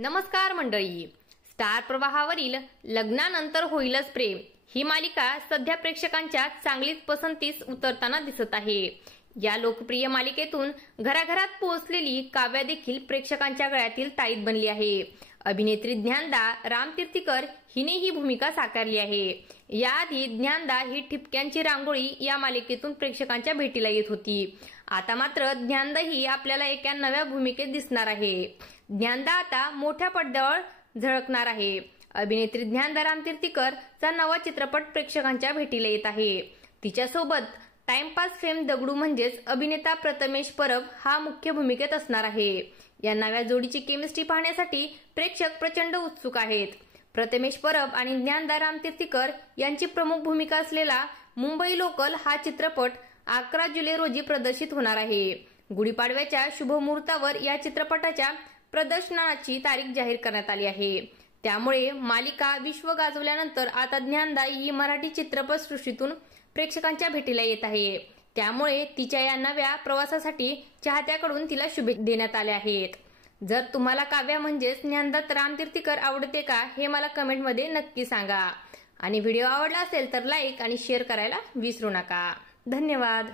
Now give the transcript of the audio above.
नमस्कार मंडळी. स्टार प्रवाहावरील लग्नानंतर होईलच प्रेम ही मालिका सध्या प्रेक्षकांच्या चांगलीच पसंतीस उतरताना दिसत आहे. या लोकप्रिय मालिकेतून घराघरात पोहोचलेली काव्या देखील प्रेक्षकांच्या गळ्यातील ताईत बनली आहे. अभिनेत्री ज्ञानदा रामतीर्थीकर हिने ही भूमिका साकारली आहे. याआधी ज्ञानदा ही ठिपक्यांची रांगोळी या मालिकेतून प्रेक्षकांच्या भेटीला येत होती. आता मात्र ज्ञानदा ही आपल्याला एका नव्या भूमिकेत दिसणार आहे. ज्ञानदा आता मोठ्या पडद्यावर झळकणार आहे. अभिनेत्री ज्ञानदा रामतीर्थीकर चा नवा चित्रपट प्रेक्षकांच्या भेटीला येत आहे. तिच्यासोबत टाइमपास फेम दगडू म्हणजेच अभिनेता प्रथमेश परब हा मुख्य भूमिकेत असणार आहे. या नव्या जोडीची केमिस्ट्री पाहण्यासाठी प्रेक्षक प्रचंड उत्सुक आहेत. प्रथमेश परब आणि ज्ञानदा रामतीर्थीकर यांची प्रमुख भूमिका असलेला मुंबई लोकल हा चित्रपट 11 जुलै रोजी प्रदर्शित होणार आहे. गुढीपाडव्याच्या शुभमुहूर्तावर या चित्रपटाच्या प्रदर्शनाची तारीख जाहीर करण्यात आली आहे. त्यामुळे मालिका विश्व गाजवल्यानंतर आता ज्ञानदा ही मराठी चित्रपट सृष्टीतून प्रेक्षकांच्या भेटीला येत आहे. त्यामुळे तिच्या या नव्या प्रवासासाठी चाहत्याकडून तिला शुभेच्छा देण्यात आल्या आहेत. जर तुम्हाला काव्या म्हणजेच ज्ञानदा रामतीर्थीकर आवडते का हे मला कमेंटमध्ये नक्की सांगा. आणि व्हिडिओ आवडला असेल तर लाईक आणि शेअर करायला विसरू नका. धन्यवाद.